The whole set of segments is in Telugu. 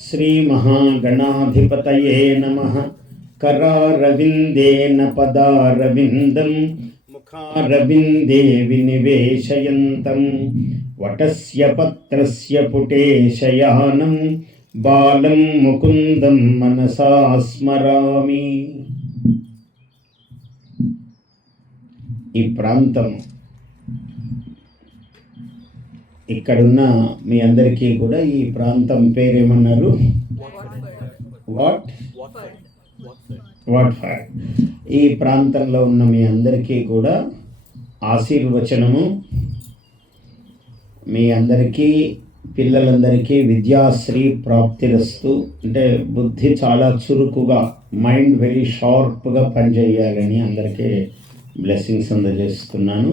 श्रीमहागणाधिपतये नमः। करारविन्देन पदारविन्दं मुखारविन्दे विनिवेशयन्तं वटस्य पत्रस्य पुटे शयानं बालं मुकुन्दं मनसा स्मरामि। ఈ ప్రాంతం ఇక్కడున్న మీ అందరికీ కూడా ఈ ప్రాంతం పేరేమన్నారు? వాట్ఫర్డ్. ఈ ప్రాంతంలో ఉన్న మీ అందరికీ కూడా ఆశీర్వచనము. మీ అందరికీ పిల్లలందరికీ విద్యాశ్రీ ప్రాప్తిరస్తు. అంటే బుద్ధి చాలా చురుకుగా, మైండ్ వెరీ షార్ప్గా పనిచేయాలని అందరికీ బ్లెస్సింగ్స్ అందజేస్తున్నాను.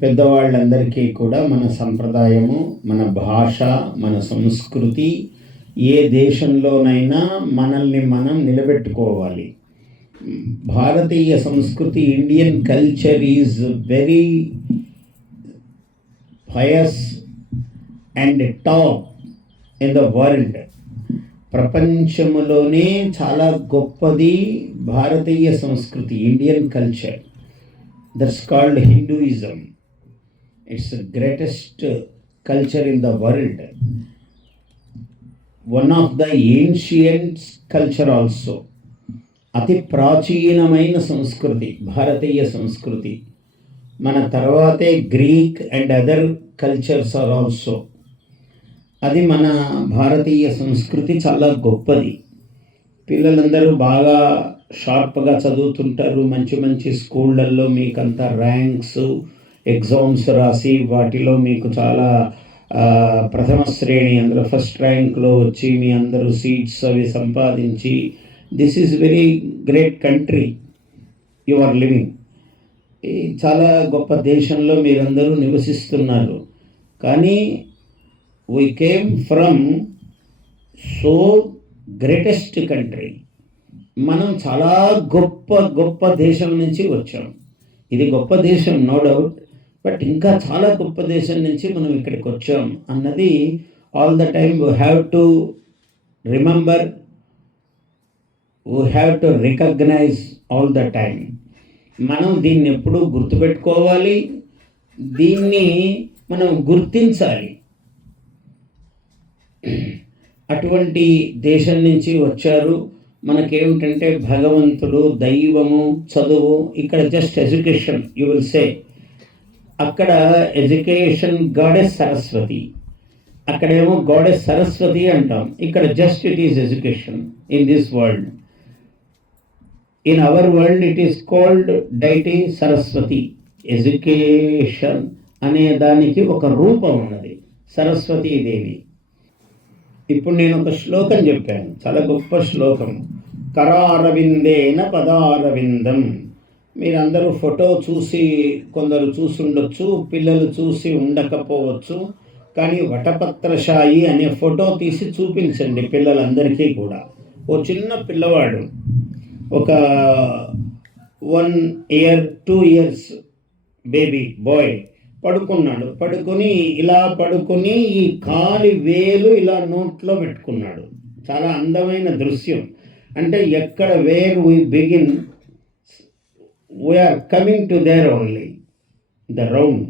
పెద్దవాళ్ళందరికీ కూడా మన సంప్రదాయము, మన భాష, మన సంస్కృతి ఏ దేశంలోనైనా మనల్ని మనం నిలబెట్టుకోవాలి. భారతీయ సంస్కృతి, Indian culture is very pious and top in the world. ప్రపంచంలోనే చాలా గొప్పది భారతీయ సంస్కృతి, Indian culture. That's called Hinduism. It's the greatest culture in the world. One of the ancient culture also. అతి ప్రాచీనమైన సంస్కృతి భారతీయ సంస్కృతి. మన తర్వాతే Greek and other cultures are also. అది మన భారతీయ సంస్కృతి చాలా గొప్పది. పిల్లలందరూ బాగా షార్ప్గా చదువుతుంటారు. మంచి మంచి స్కూళ్ళల్లో మీకంతా ర్యాంక్స్, ఎగ్జామ్స్ రాసి వాటిలో మీకు చాలా ప్రథమ శ్రేణి, అందులో ఫస్ట్ ర్యాంక్లో వచ్చి మీ అందరూ సీట్స్ అవి సంపాదించి, this is very great country you are living. చాలా గొప్ప దేశంలో మీరందరూ నివసిస్తున్నారు. కానీ we came from so greatest country. మనం చాలా గొప్ప దేశం నుంచి వచ్చాం. ఇది గొప్ప దేశం, నో డౌట్. బట్ ఇంకా చాలా గొప్ప దేశం నుంచి మనం ఇక్కడికి వచ్చాం అన్నది all the time we have to remember, we have to recognise all the time. మనం దీన్ని ఎప్పుడూ గుర్తుపెట్టుకోవాలి, దీన్ని మనం గుర్తించాలి. అటువంటి దేశం నుంచి వచ్చారు. మనకేమిటంటే భగవంతుడు, దైవము, చదువు. ఇక్కడ just education you will say. అక్కడ ఎడ్యుకేషన్ గాడెస్ సరస్వతి, అక్కడేమో గాడెస్ సరస్వతి అంటాం. ఇక్కడ just it is education in this world. In our world it is called deity Saraswati. Education అనే దానికి ఒక రూపం ఉన్నది, సరస్వతీదేవి. ఇప్పుడు నేను ఒక శ్లోకం చెప్పాను, చాలా గొప్ప శ్లోకం. కరారవిందేన పదారవిందం. మీరందరూ ఫోటో చూసి, కొందరు చూసి ఉండొచ్చు, పిల్లలు చూసి ఉండకపోవచ్చు. కానీ వటపత్రశాయి అనే ఫోటో తీసి చూపించండి పిల్లలందరికీ కూడా. ఓ చిన్న పిల్లవాడు, ఒక 1 year 2 years బేబీ బాయ్ పడుకున్నాడు. ఇలా పడుకుని ఈ కాలి వేలు ఇలా నోట్లో పెట్టుకున్నాడు. చాలా అందమైన దృశ్యం. అంటే ఎక్కడ where we begin, we are coming to there only, the round.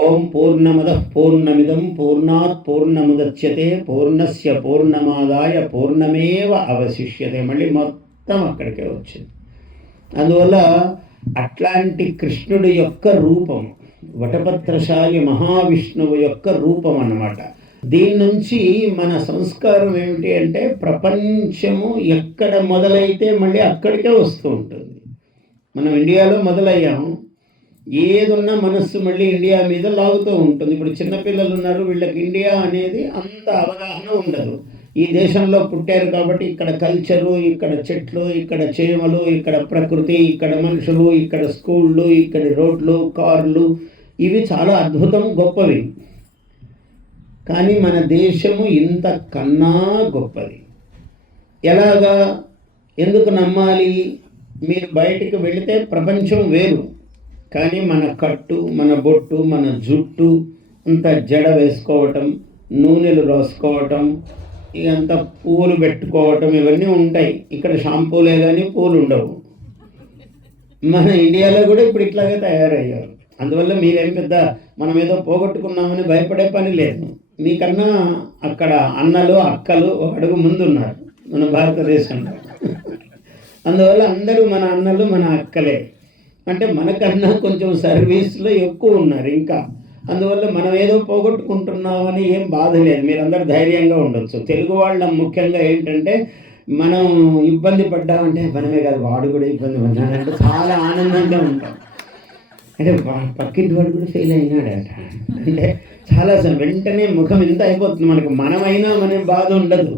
ఓం పూర్ణమదః పూర్ణమిదం పూర్ణాత్ పూర్ణముదచ్యతే పూర్ణస్య పూర్ణమాదాయ పూర్ణమేవ అవశిష్యతే. మళ్ళీ మొత్తం అక్కడికే వచ్చింది. అందువల్ల అట్లాంటి కృష్ణుడి యొక్క రూపం, వటపత్రశాలి మహావిష్ణువు యొక్క రూపం అన్నమాట. దీని నుంచి మన సంస్కారం ఏమిటి అంటే, ప్రపంచము ఎక్కడ మొదలైతే మళ్ళీ అక్కడికే వస్తూ ఉంటుంది. మనం ఇండియాలో మొదలయ్యాము, ఏదున్నా మనస్సు మళ్ళీ ఇండియా మీద లాగుతూ ఉంటుంది. ఇప్పుడు చిన్నపిల్లలు ఉన్నారు, వీళ్ళకి ఇండియా అనేది అంత అవగాహన ఉండదు. ఈ దేశంలో పుట్టారు కాబట్టి ఇక్కడ కల్చరు, ఇక్కడ చెట్లు, ఇక్కడ చేమలు, ఇక్కడ ప్రకృతి, ఇక్కడ మనుషులు, ఇక్కడ స్కూళ్ళు, ఇక్కడ రోడ్లు, కార్లు, ఇవి చాలా అద్భుతం, గొప్పవి. కానీ మన దేశము ఇంత కన్నా గొప్పది. ఎలాగా, ఎందుకు నమ్మాలి? మీరు బయటికి వెళితే ప్రపంచం వేరు, కానీ మన కట్టు, మన బొట్టు, మన జుట్టు అంతా జడ వేసుకోవటం, నూనెలు రాసుకోవటం, ఇదంతా పూలు పెట్టుకోవటం ఇవన్నీ ఉంటాయి. ఇక్కడ షాంపూలే కానీ పూలు ఉండవు. మన ఇండియాలో కూడా ఇప్పుడు ఇట్లాగే తయారయ్యారు. అందువల్ల మీరేం పెద్ద మనం ఏదో పోగొట్టుకున్నామని భయపడే పని లేదు. మీకన్నా అక్కడ అన్నలు అక్కలు ఒక అడుగు ముందున్నారు మన భారతదేశంలో. అందువల్ల అందరూ మన అన్నలు మన అక్కలే. అంటే మనకన్నా కొంచెం సర్వీస్లో ఎక్కువ ఉన్నారు ఇంకా. అందువల్ల మనం ఏదో పోగొట్టుకుంటున్నామని ఏం బాధ లేదు. మీరందరూ ధైర్యంగా ఉండొచ్చు. తెలుగు వాళ్ళం ముఖ్యంగా ఏంటంటే మనం ఇబ్బంది పడ్డామంటే మనమే కాదు వాడు కూడా ఇబ్బంది పడ్డాడంటే చాలా ఆనందంగా ఉంటాం. అంటే పక్కింటి వాడు కూడా ఫెయిల్ అయినాడట అంటే చాలా వెంటనే ముఖం ఎంత అయిపోతుంది మనకు. మనమైనా మన బాధ ఉండదు.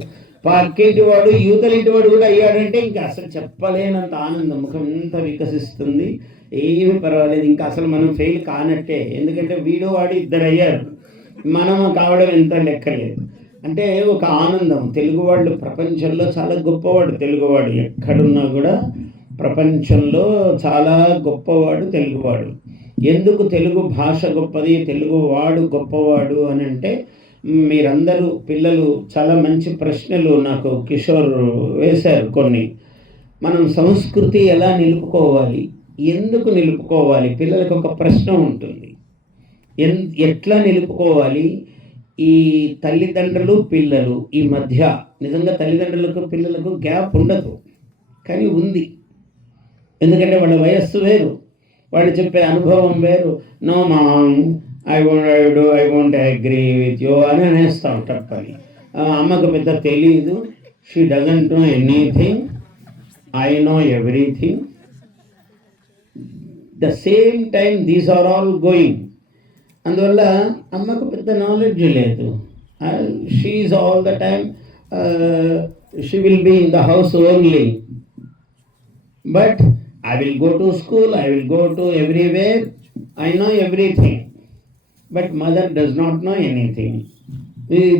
పక్కింటి వాడు యువతలింటి వాడు కూడా అయ్యాడంటే ఇంకా అసలు చెప్పలేనంత ఆనందం, ముఖం ఎంత వికసిస్తుంది. ఏమీ పర్వాలేదు, ఇంకా అసలు మనం ఫెయిల్ కానట్టే. ఎందుకంటే వీడు వాడు ఇద్దరు అయ్యారు, మనం కావడం ఎంత లెక్కలేదు. అంటే ఒక ఆనందం. తెలుగు వాళ్ళు ప్రపంచంలో చాలా గొప్పవాడు. తెలుగువాడు ఎక్కడున్నా కూడా ప్రపంచంలో చాలా గొప్పవాడు తెలుగువాడు. ఎందుకు తెలుగు భాష గొప్పది, తెలుగువాడు గొప్పవాడు అని అంటే, మీరందరూ పిల్లలు చాలా మంచి ప్రశ్నలు నాకు కిషోర్ వేశారు కొన్ని. మనం సంస్కృతి ఎలా నిలుపుకోవాలి, ఎందుకు నిలుపుకోవాలి, పిల్లలకు ఒక ప్రశ్న ఉంటుంది. ఎట్లా నిలుపుకోవాలి? ఈ తల్లిదండ్రులు పిల్లలు ఈ మధ్య నిజంగా తల్లిదండ్రులకు పిల్లలకు గ్యాప్ ఉండదు, కానీ ఉంది. ఎందుకంటే వాళ్ళ వయస్సు వేరు, వాళ్ళు చెప్పే అనుభవం వేరు. No mom, I won't agree with you అని అనేస్తాం తప్పని. అమ్మకు పెద్ద తెలీదు, she doesn't know anything, I know everything. The same time these are all going. అందువల్ల అమ్మకు పెద్ద నాలెడ్జ్ లేదు. She is all the time, she will be in the house only. But I will go to school, I will go to everywhere, I know everything. But mother does not know anything.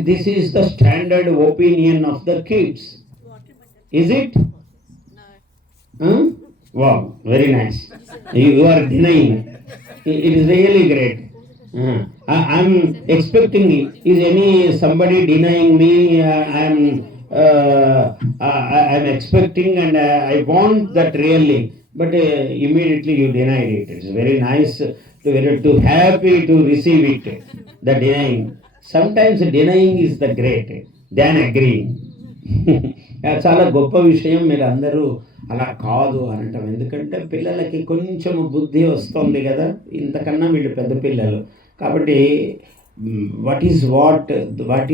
This is the standard opinion of the kids. Is it? No. Wow, very nice. You are denying. It is really great. I am expecting, is somebody denying me? I am expecting and I want that really. But immediately you denied it. It's very nice, to happy to receive it. The denying. Sometimes denying is the great than agreeing. చాలా గొప్ప విషయం. మీరు అందరూ అలా కాదు అనటం. ఎందుకంటే పిల్లలకి కొంచెం బుద్ధి వస్తుంది కదా, ఇంతకన్నా వీళ్ళు పెద్ద పిల్లలు కాబట్టి what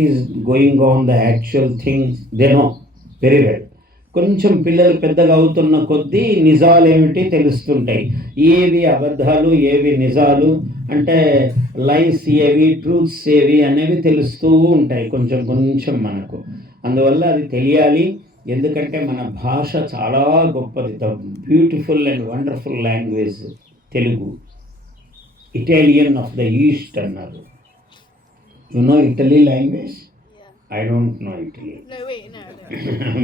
is going on, the actual things they know very well. కొంచెం పిల్లలు పెద్దగా అవుతున్న కొద్దీ నిజాలు ఏమిటి తెలుస్తుంటాయి. ఏవి అబద్ధాలు ఏవి నిజాలు అంటే లైస్ ఏవి ట్రూత్స్ ఏవి అనేవి తెలుస్తూ ఉంటాయి కొంచెం కొంచెం మనకు. అందువల్ల అది తెలియాలి. ఎందుకంటే మన భాష చాలా గొప్పది. The beautiful and wonderful language Telugu. Italian of the east అన్నారు. You know Italy language? I don't know Italy. No, wait, no.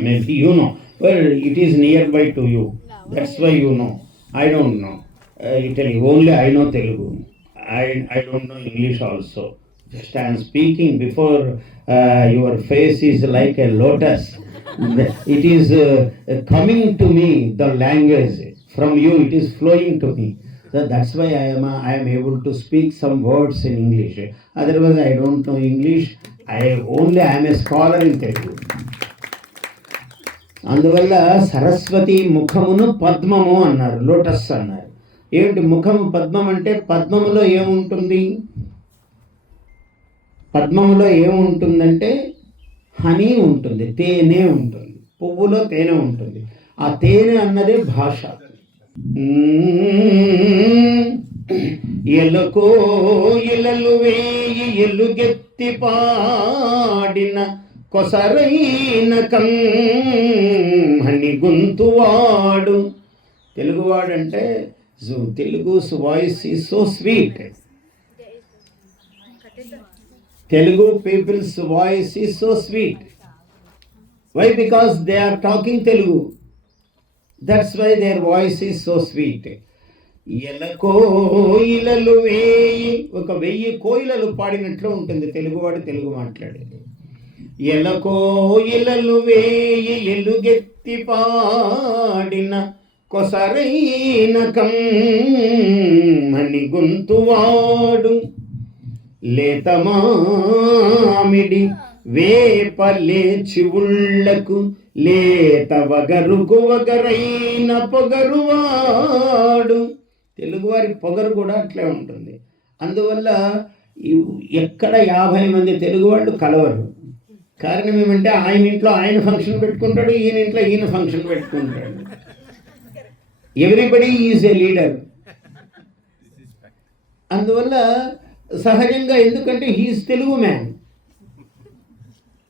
Maybe you know. Well, it is nearby to you. No, that's why you know. I don't know Italy. Only I know Telugu. I don't know English also. Just I am speaking before your face is like a lotus. It is coming to me, the language. From you it is flowing to me. So that's why I am able to speak some words in English. Otherwise I don't know English. I am a scholar in Telugu. అందువల్ల సరస్వతి ముఖమును పద్మము అన్నారు, లోటస్ అన్నారు. ఏమిటి ముఖము పద్మం అంటే? పద్మములో ఏముంటుంది? పద్మములో ఏముంటుందంటే హనీ ఉంటుంది, తేనె ఉంటుంది. పువ్వులో తేనె ఉంటుంది. ఆ తేనె అన్నదే భాష. ఎలకో ఇలలు వేయి ఎలుగెత్తి పాడిన కొసరైన కమ్మని గొంతువాడు. తెలుగువాడు అంటే తెలుగు's voice is so sweet. Telugu people's voice is so sweet. Why? Because they are talking Telugu. That's why their voice is so sweet. ఎలకోయిలలు వేయి, ఒక 1000 కోయిలలు పాడినట్లు ఉంటుంది తెలుగువాడు తెలుగు మాట్లాడేది. ఎలకోయిలలు వేయి ఎలుగెత్తి పాడిన కొసరైన కమ్మని గొంతువాడు, లేతమామిడి వేప లేచి ఉళ్ళకు లేత వగరుకు వగరైన పొగరువాడు. తెలుగువారి పొగరు కూడా అట్లే ఉంటుంది. అందువల్ల ఎక్కడ 50 మంది తెలుగు వాళ్ళు కలవరు. కారణం ఏమంటే ఆయన ఇంట్లో ఆయన ఫంక్షన్ పెట్టుకుంటాడు, ఈయన ఇంట్లో ఈయన ఫంక్షన్ పెట్టుకుంటాడు. Everybody is a leader. అందువల్ల సహజంగా, ఎందుకంటే హీఈస్ తెలుగు మ్యాన్.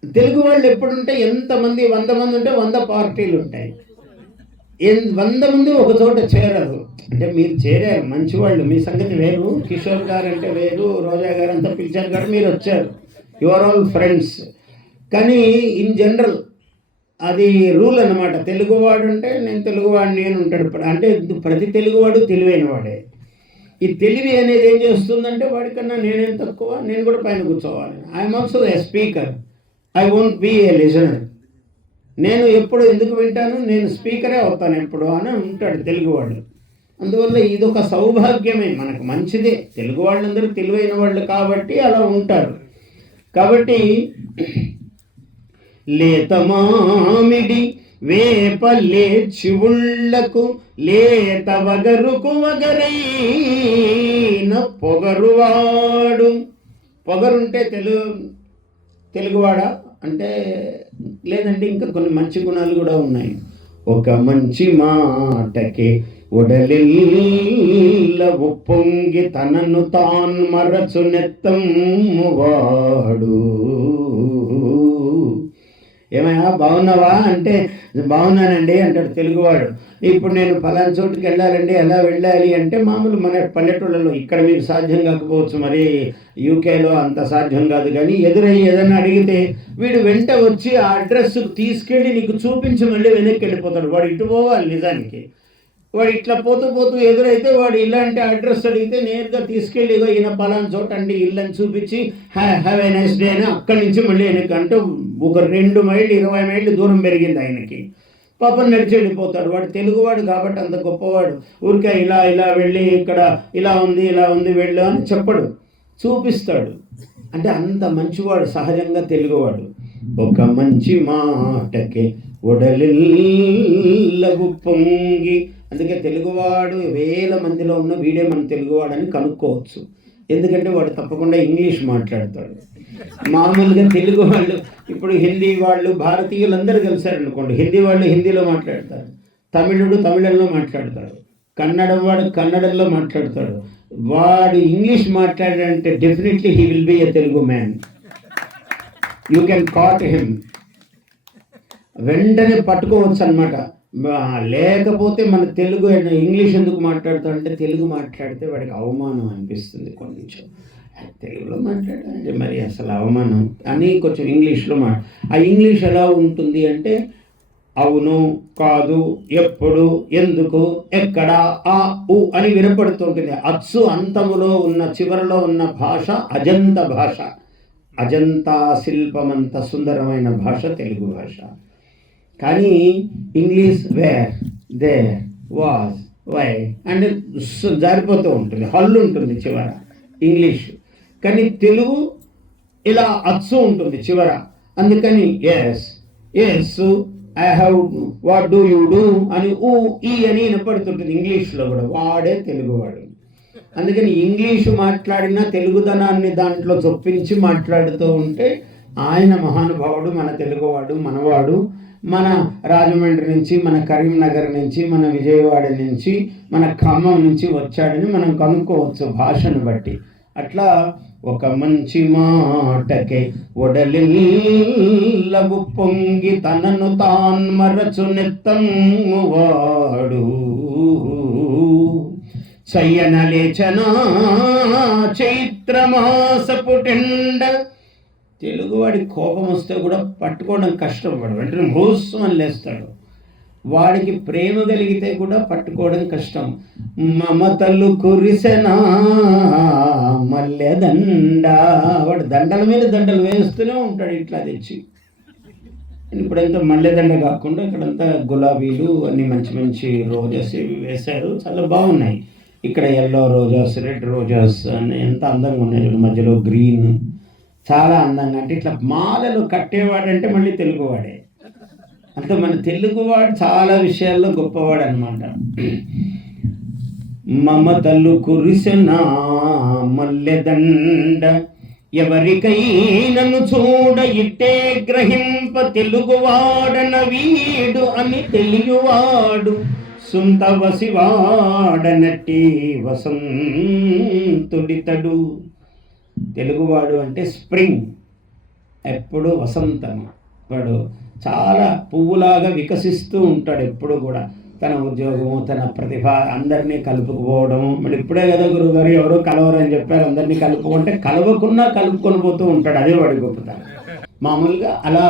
తెలుగు వాళ్ళు ఎప్పుడుంటే ఎంతమంది 100 మంది ఉంటే 100 పార్టీలు ఉంటాయి. 100 మంది ఒక చోట చేరరు. అంటే మీరు చేరారు, మంచివాళ్ళు, మీ సంగతి వేరు. కిషోర్ గారు అంటే వేరు, రోజా గారు అంతా పిలిచారు కాబట్టి మీరు వచ్చారు, యు ఆర్ ఆల్ ఫ్రెండ్స్. కానీ ఇన్ జనరల్ అది రూల్ అన్నమాట. తెలుగువాడు అంటే నేను తెలుగువాడు నేను ఉంటాడు. అంటే ప్రతి తెలుగువాడు తెలివైన వాడే. ఈ తెలివి అనేది ఏం చేస్తుందంటే వాడికన్నా నేనేం తక్కువ, నేను కూడా పైన కూర్చోవాలి. I'm also a speaker, I won't be a listener. నేను ఎప్పుడు ఎందుకు వింటాను, నేను స్పీకరే అవుతాను ఎప్పుడు అని ఉంటాడు తెలుగువాడు. అందువల్ల ఇదొక సౌభాగ్యమే, మనకు మంచిదే. తెలుగు వాళ్ళందరూ తెలివైన వాళ్ళు కాబట్టి అలా ఉంటారు. కాబట్టి లేత మామిడి వేప లేచి ఉళ్ళకు లేత వగరుకు వగరైన పొగరువాడు. పొగరుంటే తెలుగువాడా అంటే లేదంటే ఇంకా కొన్ని మంచి గుణాలు కూడా ఉన్నాయి. ఒక మంచి మాటకే ఉడలిల్ల ఉప్పొంగి తనను తాన్ మరచు నెత్తమ్మువాడు. ఏమయ్యా బాగున్నావా అంటే బాగున్నానండి అంటాడు తెలుగువాడు. ఇప్పుడు నేను ఫలానా చోటుకి వెళ్ళాలండి, ఎలా వెళ్ళాలి అంటే మామూలు మన పల్లెటూళ్ళలో, ఇక్కడ మీకు సాధ్యం కాకపోవచ్చు, మరి యూకేలో అంత సాధ్యం కాదు. కానీ ఎదురయ్యి ఏదైనా అడిగితే వీడు వెంట వచ్చి ఆ అడ్రస్ తీసుకెళ్ళి నీకు చూపించి మళ్ళీ వెనక్కి వెళ్ళిపోతాడు. వాడు ఇటు పోవాలి నిజానికి. వాడు ఇట్లా పోతూ పోతూ ఎదురైతే వాడు ఇలాంటి అడ్రస్ అడిగితే నేరుగా తీసుకెళ్ళి ఈయన పలానా చోట అండి ఇల్లు అని చూపించి హ్యావ్ ఏ నైస్ డే అని అక్కడి నుంచి మళ్ళీ వెనక్కి అంటే ఒక 2 మైళ్ళు 20 మైళ్ళు దూరం పెరిగింది ఆయనకి. పాపం నడిచి వెళ్ళిపోతాడు. వాడు తెలుగువాడు కాబట్టి అంత గొప్పవాడు. ఊరికే ఇలా ఇలా వెళ్ళి ఇక్కడ ఇలా ఉంది వెళ్ళు అని చెప్పడు, చూపిస్తాడు. అంటే అంత మంచివాడు సహజంగా తెలుగువాడు. ఒక మంచి మాటకే ఉడలిల్లవు పొంగి. అందుకే తెలుగువాడు 1000 మందిలో ఉన్న వీడే మన తెలుగువాడు అని కనుక్కోవచ్చు. ఎందుకంటే వాడు తప్పకుండా ఇంగ్లీష్ మాట్లాడతాడు. మామూలుగా తెలుగు వాళ్ళు, ఇప్పుడు హిందీ వాళ్ళు, భారతీయులందరూ కలిశారనుకోండి, హిందీ వాళ్ళు హిందీలో మాట్లాడతారు, తమిళుడు తమిళంలో మాట్లాడతాడు, కన్నడం వాడు కన్నడంలో మాట్లాడతాడు. వాడు ఇంగ్లీష్ మాట్లాడాడంటే definitely he will be a Telugu man. You can caught him, వెంటనే పట్టుకోవచ్చు అనమాట. లేకపోతే మన తెలుగు ఇంగ్లీష్ ఎందుకు మాట్లాడతాడంటే తెలుగు మాట్లాడితే వాడికి అవమానం అనిపిస్తుంది. కొంచెం తెలుగులో మాట్లాడాలంటే మరి అసలు అవమానం అని కొంచెం ఇంగ్లీష్లో ఆ ఇంగ్లీష్ ఎలా ఉంటుంది అంటే అవును, కాదు, ఎప్పుడు, ఎందుకు, ఎక్కడ, ఆ ఉ అని వినపడుతుంటుంది. అచ్చు అంతములో ఉన్న చివరిలో ఉన్న భాష అజంత భాష. అజంతా శిల్పమంత సుందరమైన భాష తెలుగు భాష. కానీ English where, there, was, why అంటే జారిపోతూ ఉంటుంది, హల్లు ఉంటుంది చివర ఇంగ్లీష్. కానీ తెలుగు ఇలా అచ్చు ఉంటుంది చివర. అందుకని yes yes, I have, what do you do అని ఊ ఈ అని వినపడుతుంటుంది ఇంగ్లీష్లో కూడా. వాడే తెలుగువాడు. అందుకని ఇంగ్లీషు మాట్లాడినా తెలుగుదనాన్ని దాంట్లో చొప్పించి మాట్లాడుతూ ఉంటే ఆయన మహానుభావుడు, మన తెలుగువాడు, మనవాడు. మన రాజమండ్రి నుంచి, మన కరీంనగర్ నుంచి, మన విజయవాడ నుంచి, మన ఖమ్మం నుంచి వచ్చాడని మనం కనుక్కోవచ్చు భాషను బట్టి. అట్లా ఒక మంచి మాటకే ఒడలిల్లవు పొంగి తనను తాన్ మరచు నెత్తమ్మువాడు. చయ్యన లేచనా చైత్రమాసపుటెండ. తెలుగువాడి కోపం వస్తే కూడా పట్టుకోవడం కష్టం. వాడు వెంటనే మోసం అని లేస్తాడు. వాడికి ప్రేమ కలిగితే కూడా పట్టుకోవడం కష్టం. మమతలు కురిసెనా మల్లెదండ, వాడు దండల మీద దండలు వేస్తూనే ఉంటాడు ఇట్లా తెచ్చి. ఇప్పుడంతా మల్లెదండ కాకుండా ఇక్కడంతా గులాబీలు అన్ని మంచి మంచి రోజెస్ ఇవి వేశారు, చాలా బాగున్నాయి. ఇక్కడ ఎల్లో రోజెస్, రెడ్ రోజెస్ అని ఎంత అందంగా ఉన్నాయి, మధ్యలో గ్రీన్, చాలా అందంగా. అంటే ఇట్లా మాలలు కట్టేవాడంటే మళ్ళీ తెలుగువాడే. అంటే మన తెలుగువాడు చాలా విషయాల్లో గొప్పవాడు అనమాట. మమతలు కురిసిన మల్లెదండ ఎవరికైనను చూడ ఇట్టే గ్రహింప తెలుగువాడన వీడు అని తెలియవాడు సుంత వసివాడనట్టి వసంతుడితడు. తెలుగువాడు అంటే స్ప్రింగ్, ఎప్పుడు వసంతం. వాడు చాలా పువ్వులాగా వికసిస్తూ ఉంటాడు ఎప్పుడు కూడా. తన ఉద్యోగము, తన ప్రతిభ, అందరినీ కలుపుకుపోవడము. మరి ఇప్పుడే కదా గురువుగారు ఎవరో కలవరని చెప్పారు, అందరినీ కలుపుకుంటే కలవకున్నా కలుపుకొని పోతూ ఉంటాడు, అదే వాడి గొప్పతనం. మామూలుగా అలా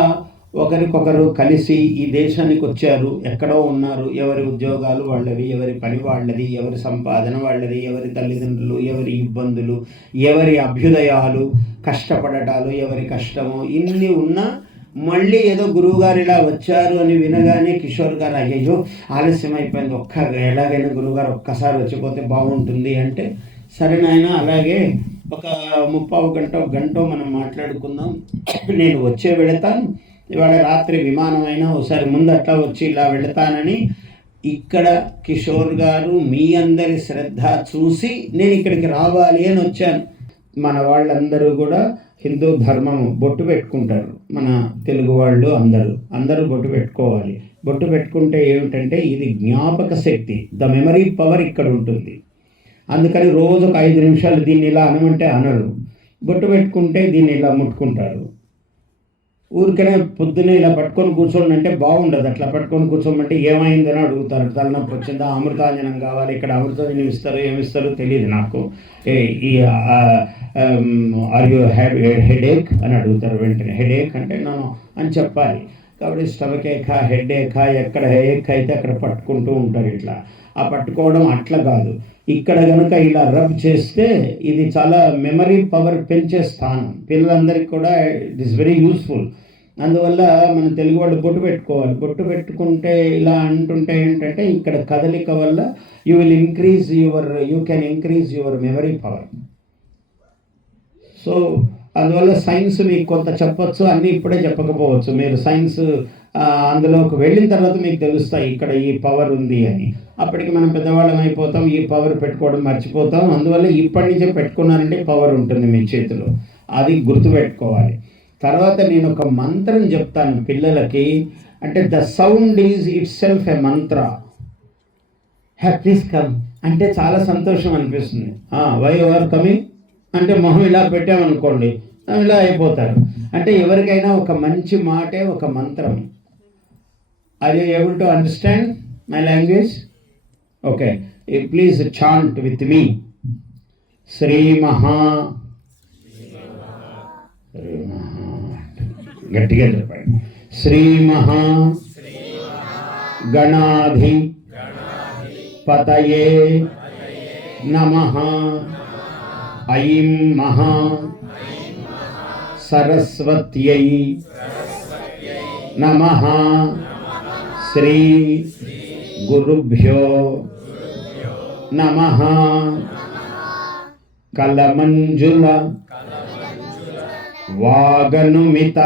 ఒకరికొకరు కలిసి ఈ దేశానికి వచ్చారు, ఎక్కడో ఉన్నారు, ఎవరి ఉద్యోగాలు వాళ్ళవి, ఎవరి పని వాళ్ళది, ఎవరి సంపాదన వాళ్ళది, ఎవరి తల్లిదండ్రులు, ఎవరి ఇబ్బందులు, ఎవరి అభ్యుదయాలు, కష్టపడటాలు, ఎవరి కష్టము, ఇన్ని ఉన్నా మళ్ళీ ఏదో గురువుగారు ఇలా వచ్చారు అని వినగానే కిషోర్ గారు అయ్యో ఆలస్యం అయిపోయింది, ఎలాగైనా గురువుగారు ఒక్కసారి వచ్చిపోతే బాగుంటుంది అంటే, సరే నాయన అలాగే ఒక 30 గంట మనం మాట్లాడుకుందాం, నేను వచ్చే వెళతాను, ఇవాళ రాత్రి విమానం అయినా ఒకసారి ముందు అట్లా వచ్చి ఇలా వెళతానని. ఇక్కడ కిషోర్ గారు మీ అందరి శ్రద్ధ చూసి నేను ఇక్కడికి రావాలి అని వచ్చాను. మన వాళ్ళందరూ కూడా హిందూ ధర్మము బొట్టు పెట్టుకుంటారు, మన తెలుగు వాళ్ళు అందరూ బొట్టు పెట్టుకోవాలి. బొట్టు పెట్టుకుంటే ఏమిటంటే ఇది జ్ఞాపక శక్తి, ద మెమరీ పవర్ ఇక్కడ ఉంటుంది. అందుకని రోజుకు 5 నిమిషాలు దీన్ని ఇలా అనమంటే అనరు, బొట్టు పెట్టుకుంటే దీన్ని ఇలా ముట్టుకుంటారు. ఊరికనే పొద్దున్నే ఇలా పట్టుకొని కూర్చోండి అంటే బాగుండదు, అట్లా పట్టుకొని కూర్చోమంటే ఏమైందని అడుగుతారు, తలనొప్పి వచ్చిందా, అమృతాంజనం కావాలి, ఇక్కడ అమృతాంజనం ఇస్తారు, ఏమిస్తారో తెలియదు నాకు, ఈ ఆర్ యూ హ్యావ్ హెడేక్ అని అడుగుతారు. వెంటనే హెడేక్ అంటే నేను అని చెప్పాలి. కాబట్టి స్టమక్ ఏకా, హెడ్ ఏకా, ఎక్కడ ఏక్ అయితే అక్కడ పట్టుకుంటూ ఉంటారు. ఇట్లా ఆ పట్టుకోవడం అట్లా కాదు, ఇక్కడ కనుక ఇలా రబ్ చేస్తే ఇది చాలా మెమరీ పవర్ పెంచే స్థానం. పిల్లలందరికీ కూడా ఇట్ ఈస్ వెరీ యూస్ఫుల్. అందువల్ల మన తెలుగు వాళ్ళు బొట్టు పెట్టుకోవాలి. బొట్టు పెట్టుకుంటే ఇలా అంటుంటే ఏంటంటే ఇక్కడ కదలిక వల్ల you can increase your memory power. So అందువల్ల సైన్స్ మీకు కొంత చెప్పచ్చు, అన్నీ ఇప్పుడే చెప్పకపోవచ్చు. మీరు సైన్స్ అందులోకి వెళ్ళిన తర్వాత మీకు తెలుస్తాయి ఇక్కడ ఈ పవర్ ఉంది అని. అప్పటికి మనం పెద్దవాళ్ళం అయిపోతాం, ఈ పవర్ పెట్టుకోవడం మర్చిపోతాం. అందువల్ల ఇప్పటి నుంచే పెట్టుకున్నారంటే పవర్ ఉంటుంది మీ చేతిలో, అది గుర్తుపెట్టుకోవాలి. తర్వాత నేను ఒక మంత్రం చెప్తాను పిల్లలకి, అంటే the sound is it self a mantra. Please come అంటే చాలా సంతోషం అనిపిస్తుంది. వై యు ఆర్ కమింగ్ అంటే మొహం ఇలా పెట్టామనుకోండి ఇలా అయిపోతారు. అంటే ఎవరికైనా ఒక మంచి మాటే ఒక మంత్రం. Are you able to understand my language? Okay, please chant with me. శ్రీ మహా, గట్టిగా చెప్పండి. శ్రీ మహా గణాధి పతయే నమః. ఐం మహా సరస్వత్యై నమః. శ్రీ గురుభ్యో నమః. కలమంజుల వాగనుమిత.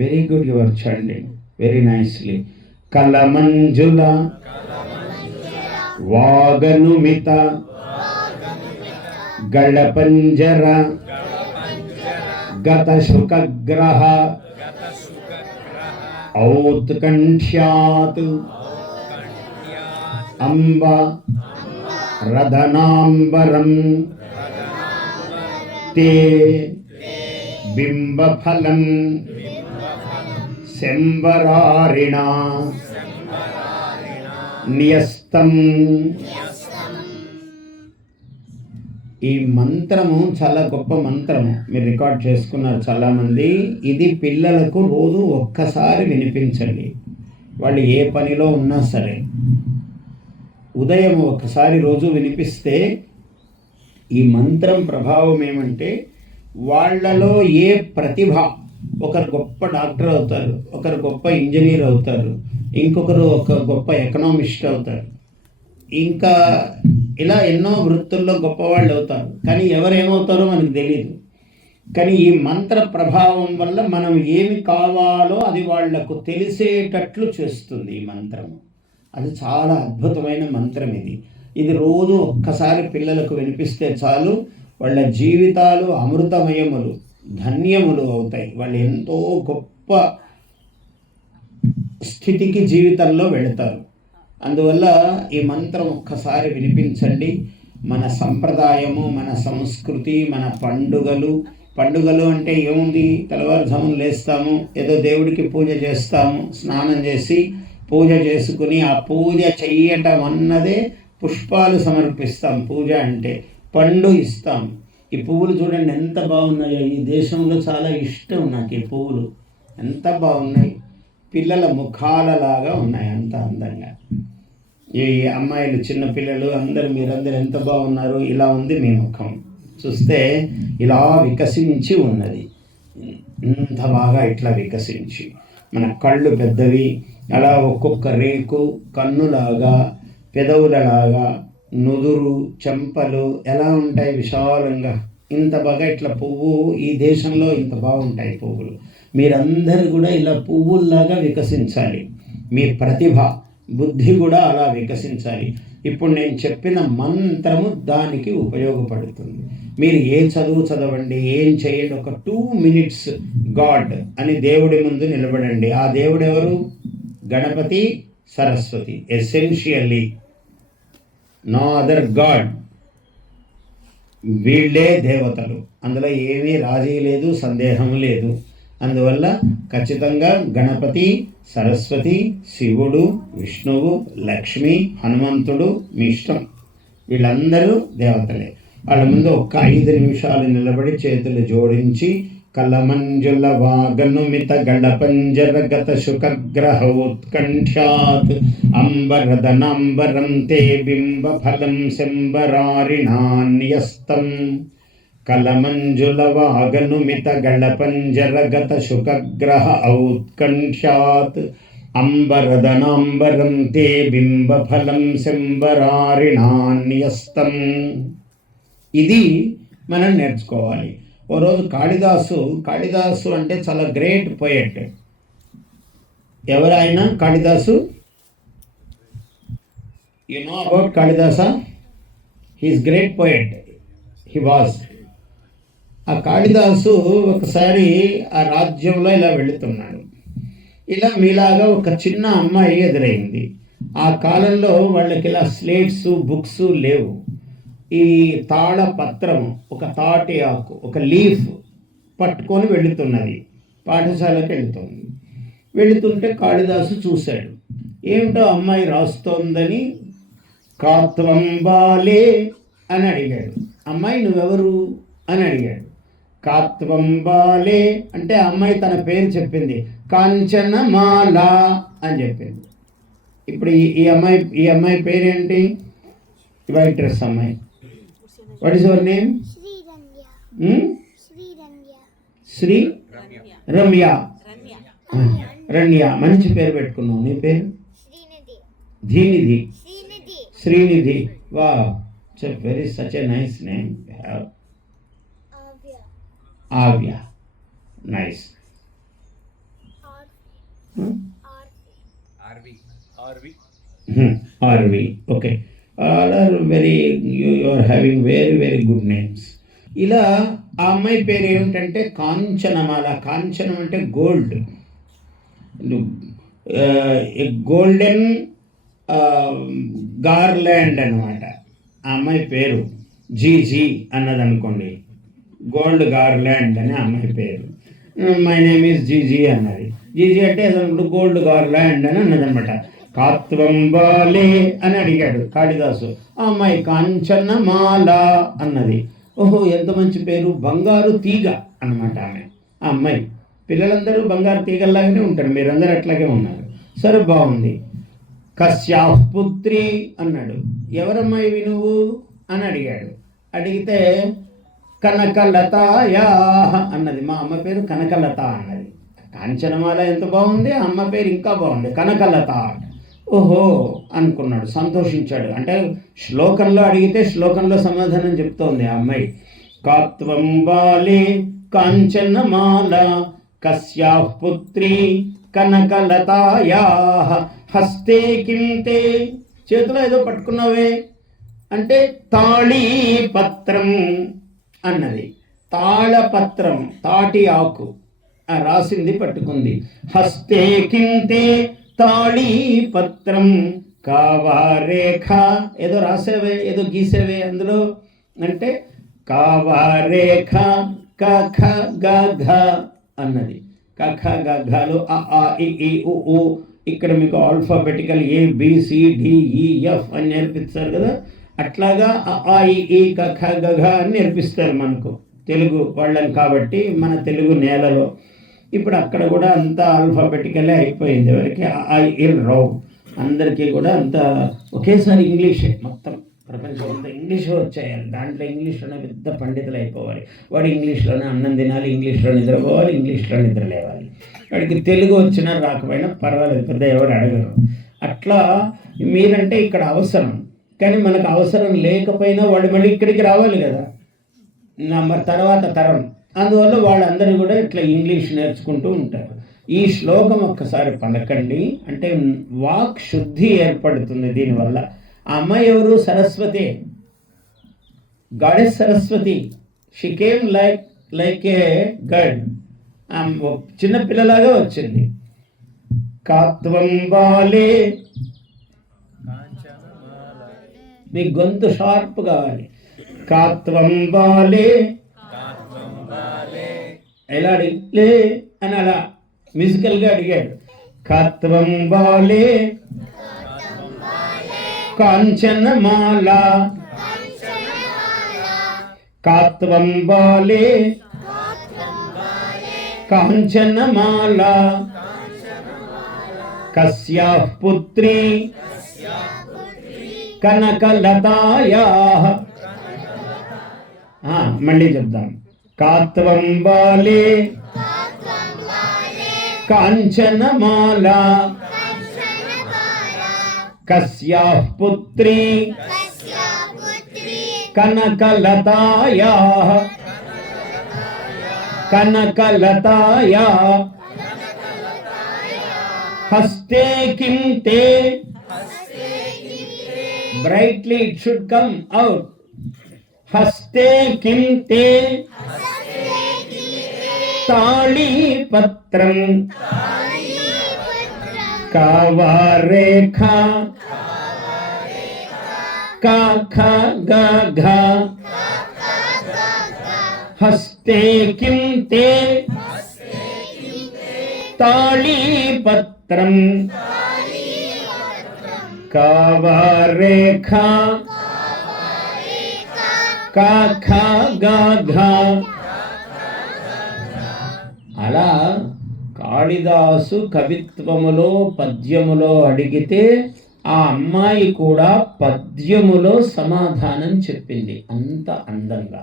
Very good, you are chanting very nicely. కలమంజుల వాగనుమిత గళపంజర గత శుకగ్రహ ఔత్కంఠ్యాత్ అంబ రదనాంబరం తే బింబఫలం శంబరారిణా న్యస్తం. ఈ మంత్రము చాలా గొప్ప మంత్రము, మీరు రికార్డ్ చేసుకున్నారు చాలామంది. ఇది పిల్లలకు రోజు ఒక్కసారి వినిపించండి. వాళ్ళు ఏ పనిలో ఉన్నా సరే ఉదయం ఒక్కసారి రోజు వినిపిస్తే ఈ మంత్రం ప్రభావం ఏమంటే వాళ్ళలో ఏ ప్రతిభ, ఒకరు గొప్ప డాక్టర్ అవుతారు, ఒకరు గొప్ప ఇంజనీర్ అవుతారు, ఇంకొకరు ఒక గొప్ప ఎకనామిస్ట్ అవుతారు, ఇంకా ఇలా ఎన్నో వృత్తుల్లో గొప్పవాళ్ళు అవుతారు. కానీ ఎవరేమవుతారో మనకు తెలియదు. కానీ ఈ మంత్ర ప్రభావం వల్ల మనం ఏమి కావాలో అది వాళ్లకు తెలిసేటట్లు చేస్తుంది ఈ మంత్రము. అది చాలా అద్భుతమైన మంత్రం ఇది. ఇది రోజు ఒక్కసారి పిల్లలకు వినిపిస్తే చాలు, వాళ్ళ జీవితాలు అమృతమయములు, ధన్యములు అవుతాయి. వాళ్ళు ఎంతో గొప్ప స్థితికి జీవితంలో వెళతారు. అందువల్ల ఈ మంత్రం ఒక్కసారి వినిపించండి. మన సంప్రదాయము, మన సంస్కృతి, మన పండుగలు అంటే ఏముంది, తెల్లవారుజామున లేస్తాము, ఏదో దేవుడికి పూజ చేస్తాము, స్నానం చేసి పూజ చేసుకుని ఆ పూజ చెయ్యటం అన్నదే పుష్పాలు సమర్పిస్తాం. పూజ అంటే పండు ఇస్తాం. ఈ పువ్వులు చూడండి ఎంత బాగున్నాయో. ఈ దేశంలో చాలా ఇష్టం నాకు ఈ పువ్వులు, ఎంత బాగున్నాయి. పిల్లల ముఖాలలాగా ఉన్నాయి, అంత అందంగా. ఈ అమ్మాయిలు, చిన్నపిల్లలు మీరందరూ ఎంత బాగున్నారు. ఇలా ఉంది మీ ముఖం, చూస్తే ఇలా వికసించి ఉన్నది, ఇంత బాగా ఇట్లా వికసించి. మన కళ్ళు పెద్దవి, అలా ఒక్కొక్క రేకు కన్నులాగా, పెదవులలాగా, నుదురు, చెంపలు ఎలా ఉంటాయి విశాలంగా. ఇంత బాగా ఇట్లా పువ్వు, ఈ దేశంలో ఇంత బాగుంటాయి పువ్వులు. మీరందరూ కూడా ఇలా పువ్వుల్లాగా వికసించాలి. మీ ప్రతిభ, బుద్ధి కూడా అలా వికసించాలి. ఇప్పుడు నేను చెప్పిన మంత్రము దానికి ఉపయోగపడుతుంది. మీరు ఏ చదువు చదవండి, ఏం చేయండి, ఒక 2 minutes గాడ్ అని దేవుడి ముందు నిలబడండి. ఆ దేవుడు ఎవరు? Ganapati, Saraswati. Essentially no other god. వీళ్ళే దేవతలు, అందులో ఏమీ రాజీ లేదు, సందేహం లేదు. అందువల్ల ఖచ్చితంగా గణపతి, సరస్వతి, శివుడు, విష్ణువు, లక్ష్మి, హనుమంతుడు, మీ ఇష్టం, వీళ్ళందరూ దేవతలే. వాళ్ళ ముందు ఒక్క 5 నిమిషాలు నిలబడి చేతులు జోడించి కలమంజుల వాగనుమిత గళపంజరగత శుకగ్రహ ఉత్కంఠ్యాత్ అంబరదనాంబరం తే బింబ ఫలం శంబరారిణాన్యస్తం. కలమంజుల వాగనుమిత గళపంజరగత శుకగ్రహ ఔత్కంఠ్యాత్ అంబరదనాంబరం తే బింబ ఫలం శంబరారిణాన్యస్తం. ఇది మనం నేర్చుకోవాలి. ఓ రోజు కాళిదాసు అంటే చాలా గ్రేట్ పోయెట్. ఎవరైనా Kalidasa, you know about Kalidasa? He's great poet, he was. ఆ కాళిదాసు ఒకసారి ఆ రాజ్యంలో ఇలా వెళుతున్నాడు. ఇలా మీలాగా ఒక చిన్న అమ్మాయి ఎదురైంది. ఆ కాలంలో వాళ్ళకి ఇలా స్లేట్స్, బుక్స్ లేవు. ఈ తాళపత్రం, ఒక తాటి ఆకు, ఒక లీఫ్ పట్టుకొని వెళుతున్నది. పాఠశాలకు వెళుతుంటే కాళిదాసు చూశాడు. ఏమిటో అమ్మాయి రాస్తోందని కాత్వం బాలే అని అడిగాడు. అమ్మాయి నువ్వెవరు అని అడిగాడు. కాత్వం బాలే అంటే అమ్మాయి తన పేరు చెప్పింది, కాంచనమాల అని చెప్పింది. ఇప్పుడు ఈ అమ్మాయి పేరేంటి? వైట్ డ్రెస్ అమ్మాయి. What is your name? Shri Ramya. Ramya, మంచి పేరు పెట్టుకున్నావు. నీ పేరు? Dhinidhi, Srinidhi. Wow, very such a nice name. Aavya, nice. Arvi, okay. All are very, you are having very very good names. ఇలా ఆ అమ్మాయి పేరు ఏమిటంటే కాంచనమాల. కాంచనం అంటే గోల్డ్, గోల్డెన్ గార్లాండ్ అన్నమాట. ఆ అమ్మాయి పేరు జీజీ అన్నది అనుకోండి, గోల్డ్ గార్లాండ్ అని అమ్మాయి పేరు. మై నేమ్ ఈజ్ జీజీ అన్నది. జీజీ అంటే గోల్డ్ గార్లాండ్ అని అన్నదనమాట. కాత్వం బాలే అని అడిగాడు కాళిదాసు. ఆ అమ్మాయి కాంచనమాల అన్నది. ఓహో, ఎంత మంచి పేరు, బంగారు తీగ అన్నమాట ఆమె. ఆ అమ్మాయి, పిల్లలందరూ బంగారు తీగల్లాగానే ఉంటారు, మీరందరూ అట్లాగే ఉన్నారు. సరే, బాగుంది. కశ్యాః పుత్రి అన్నాడు. ఎవరమ్మాయివి నువ్వు అని అడిగాడు. అడిగితే కనకలతాయా అన్నది. మా అమ్మ పేరు కనకలత అన్నది. కాంచనమాల ఎంత బాగుంది, అమ్మ పేరు ఇంకా బాగుంది, కనకలత. ఓహో అనుకున్నాడు, సంతోషించాడు. అంటే శ్లోకంలో అడిగితే శ్లోకంలో సమాధానం చెప్తోంది ఆ అమ్మాయి. కాత్వం బాలే కాంచనమాల కస్యాః పుత్రి కనకలతాయా హస్తే కింతే, చేతిలో ఏదో పట్టుకున్నావే అంటే తాళీ పత్రం అన్నది. తాళపత్రం, తాటి ఆకు రాసింది పట్టుకుంది. హస్తే కింతే తాళీ పత్రం కావారేఖ, ఏదో రాసేవే, ఏదో గీసేవే అందులో అంటే కావారేఖ కఖ గఘ అన్నది. కఖ గఘలు అ ఆ ఇ ఈ ఉ ఊ. ఇక్కడ మీకు ఆల్ఫాబెటికల్ ABCDEF అని నేర్పిస్తారు కదా, అట్లాగా అ ఆ ఇ ఈ కఖ గఘ అని నేర్పిస్తారు మనకు తెలుగు వాళ్ళని కాబట్టి, మన తెలుగు నేలలో. ఇప్పుడు అక్కడ కూడా అంతా ఆల్ఫాబెటికలే అయిపోయింది. ఎవరికి ఐల్ రావు, అందరికీ కూడా అంతా ఒకేసారి ఇంగ్లీషే. మొత్తం ప్రపంచం అంతా ఇంగ్లీషే వచ్చేయాలి. దాంట్లో ఇంగ్లీష్లోనే పెద్ద పండితులు అయిపోవాలి. వాడు ఇంగ్లీష్లోనే అన్నం తినాలి, ఇంగ్లీష్లో నిద్రపోవాలి, ఇంగ్లీష్లో నిద్ర లేవాలి. వాడికి తెలుగు వచ్చినా రాకపోయినా పర్వాలేదు, పెద్ద ఎవరు అడగరు. అట్లా మీరంటే ఇక్కడ అవసరం, కానీ మనకు అవసరం లేకపోయినా వాడు మళ్ళీ ఇక్కడికి రావాలి కదా, మరి తర్వాత తరం. అందువల్ల వాళ్ళందరూ కూడా ఇట్లా ఇంగ్లీష్ నేర్చుకుంటూ ఉంటారు. ఈ శ్లోకం ఒక్కసారి పలకండి, అంటే వాక్ శుద్ధి ఏర్పడుతుంది దీనివల్ల. ఆ అమ్మాయి ఎవరు? Saraswati, goddess Saraswati. She came like a girl, చిన్నపిల్లలాగా వచ్చింది. కాత్వం బాలే, మీ గొంతు షార్ప్ కావాలి. కాత్వం బాలే, ఎలా లే అని అలా మ్యూజికల్గా అడిగాడు. కాత్వం బాలే కాంచనమాల, కాత్వం బాలే కాంచనమాల కస్యాః పుత్రి కనకలతాయా. మళ్ళీ చెప్దాం. కాత్వం బాలే కాంచనమాల కస్యాః పుత్రి కనకలతాయా కనకలతాయా హస్తే కింతే. Brightly it should come out. హస్తే కింతే తాళీ పత్రం కావారేఖ కఖ గఘ హస్తే కింతే తాళీ పత్రం కావారేఖ కఖ గఘ. అలా కాళిదాసు కవిత్వములో పద్యములో అడిగితే ఆ అమ్మాయి కూడా పద్యములో సమాధానం చెప్పింది, అంత అందంగా.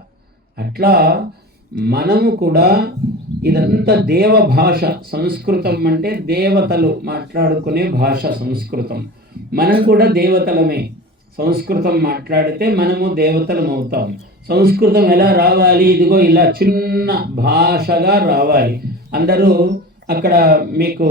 అట్లా మనము కూడా ఇదంతా దేవ భాష. సంస్కృతం అంటే దేవతలు మాట్లాడుకునే భాష సంస్కృతం. మనం కూడా దేవతలమే. సంస్కృతం మాట్లాడితే మనము దేవతలం అవుతాం. సంస్కృతం ఎలా రావాలి? ఇదిగో ఇలా చిన్న భాషగా రావాలి. అందరూ అక్కడ మీకు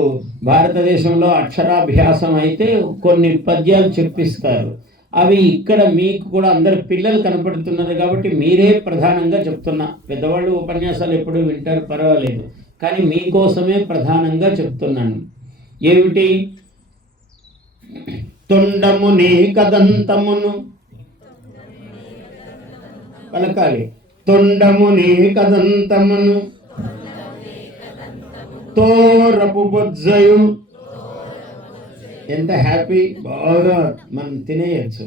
భారతదేశంలో అక్షరాభ్యాసం అయితే కొన్ని పద్యాలు చెప్పిస్తారు. అవి ఇక్కడ మీకు కూడా అందరు పిల్లలు కనపడుతున్నారు కాబట్టి మీరే ప్రధానంగా చెప్తున్నా. పెద్దవాళ్ళు ఉపన్యాసాలు ఎప్పుడు వింటారు, పర్వాలేదు, కానీ మీకోసమే ప్రధానంగా చెప్తున్నాను. ఏమిటి? తొండముని కదంతమును పలకాలి. తొండముని కదంతమును తోరపు బొజ్జయు ఎంత హ్యాపీ, బాగా మనం తినేయచ్చు.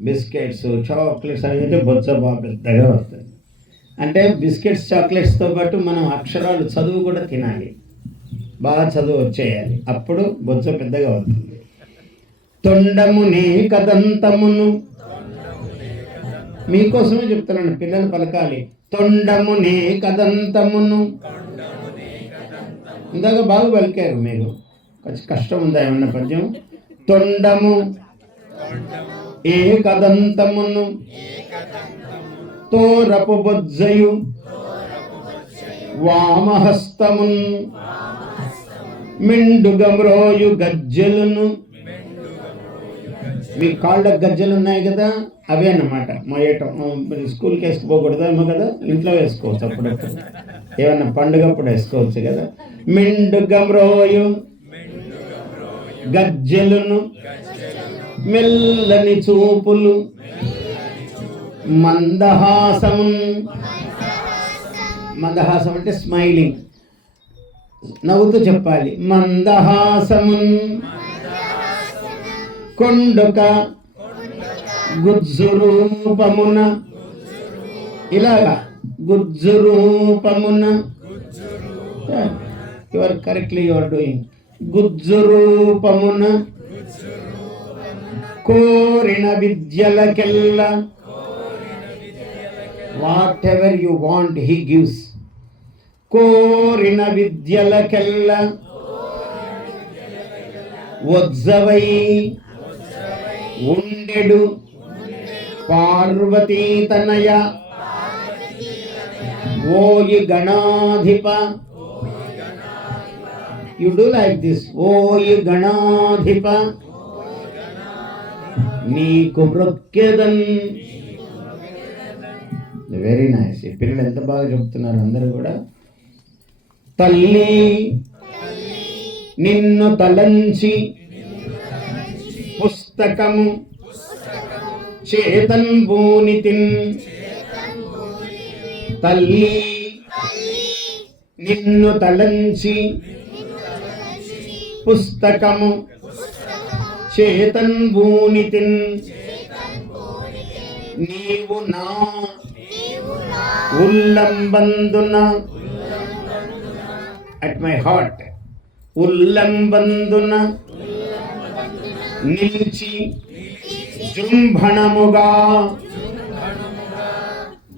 బిస్కెట్స్, చాక్లెట్స్ అయితే బొచ్చ బాగా పెద్దగా వస్తుంది. అంటే బిస్కెట్స్, చాక్లెట్స్తో పాటు మనం అక్షరాలు, చదువు కూడా తినాలి, బాగా చదువు వచ్చేయాలి, అప్పుడు బొచ్చ పెద్దగా అవుతుంది. తొండమునే కదంతమును, మీకోసమే చెప్తున్నాను, పిల్లలు పలకాలి. తొండమునే కదంతమును, ఇందాక బాగా పలికారు మీరు. కష్టం ఉందా ఏమన్నా పద్యం? తొండము ఏ కదంతమును, తోరపు బొజ్జయు వామహస్తమున్, మెండుగమ్రోయు గజ్జెలను. మీ కాళ్ళకు గజ్జలు ఉన్నాయి కదా, అవే అన్నమాట మోయటం. స్కూల్కి వేసుకోకూడదు ఏమో కదా, ఇంట్లో వేసుకోవచ్చు అప్పుడప్పుడు, ఏమన్నా పండుగప్పుడు వేసుకోవచ్చు కదా. మెండుగమ్రోయు గజ్జెలను, మెల్లని చూపులు, మందహాసము. మందహాసం అంటే స్మైలింగ్, నవ్వుతూ చెప్పాలి. మందహాసము కొండక గుజ్జురూపమున, ఇలాగా గుజ్జురూపమున. You are correctly, you are doing. గుజ్జురూపమున కోరిన విద్యలకెల్ల, whatever you want he gives. కోరిన విద్యలకెల్ల వజ్జవై ఉండెడు పార్వతీ తనయ, ఓయి Ganadhipa. You do like this. ఓయి గణాధిప నీకు మృక్కెదన్. Very nice. ఈ పిల్లలు ఎంత బాగా చెప్తున్నారు అందరూ కూడా. తల్లి నిన్ను తలంచి పుస్తకము చేతన్ భూనితిన్. తల్లి నిన్ను తలంచి పుస్తకము చేతన్ భూనితిన్. నీవు నా ఉల్లంబందున, అట్ మై హార్ట్, ఉల్లంబందున నిలిచి జృంభణముగా.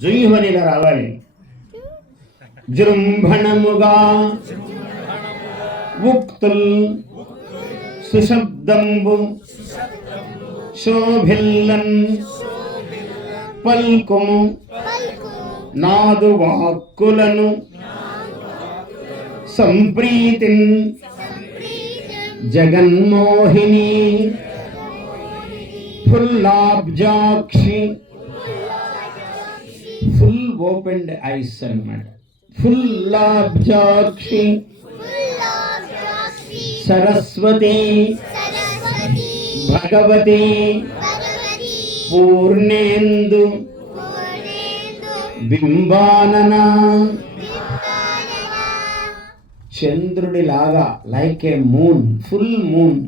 జుయ్యమనిలా రావాలి. జృంభణముగా ఉక్తుల్ సుశబ్దంబు శోభిల్లన్ పల్కుము నాదు వాక్కులను సంప్రీతిన్. జగన్మోహిని ఫుల్లాబ్జాక్షి, ఫుల్ ఓపెన్డ్ ఐస్ అన్నమాట. ఫుల్లాబ్జాక్షి సరస్వతి భగవతి పూర్ణేందు బింబానన. చంద్రుడిలాగా, like a moon, full moon.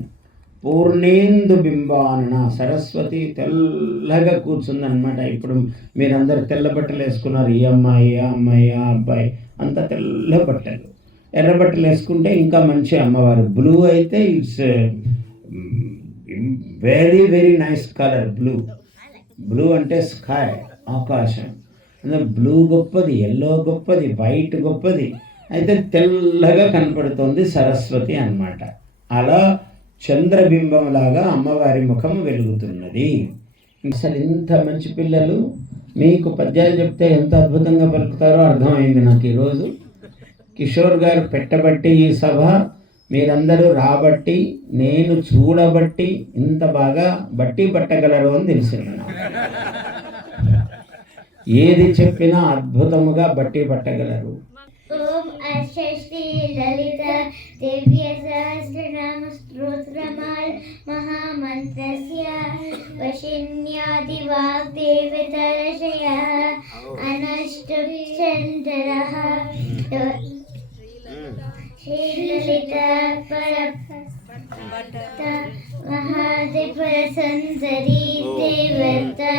పూర్ణేందు బింబానన, సరస్వతి తెల్లగా కూర్చుందనమాట. ఇప్పుడు మీరందరూ తెల్ల బట్టలు వేసుకున్నారు, ఈ అమ్మాయి, ఆ అమ్మాయి, ఆ అబ్బాయి అంతా తెల్ల బట్టలు. ఎర్ర బట్టలు వేసుకుంటే ఇంకా మంచి అమ్మవారు. బ్లూ అయితే it's very very nice colour. Blue, blue అంటే స్కై, ఆకాశం. అందులో బ్లూ గొప్పది, ఎల్లో గొప్పది, వైట్ గొప్పది. అయితే తెల్లగా కనపడుతుంది సరస్వతి అన్నమాట. అలా చంద్రబింబంలాగా అమ్మవారి ముఖం వెలుగుతున్నది. అసలు ఇంత మంచి పిల్లలు మీకు పద్యాలు చెప్తే ఎంత అద్భుతంగా పలుకుతారో అర్థమైంది నాకు ఈరోజు. కిషోర్ గారు పెట్టబట్టి ఈ సభ, మీరందరూ రాబట్టి, నేను చూడబట్టి ఇంత బాగా బట్టి పట్టగలరు అని తెలిసింది నాకు. ఏది చెప్పినా అద్భుతముగా బట్టి పట్టగలరు. ఓం అష్టశ్రీ లలిత దివ్య సహస్రనామ స్తోత్రమాల మహామంత్రస్య వశిన్యాది వాగ్దేవతరశయ అనష్టచంద్రః శ్రీ లలిత పరపత महात्रिपुरसुन्दरी देवता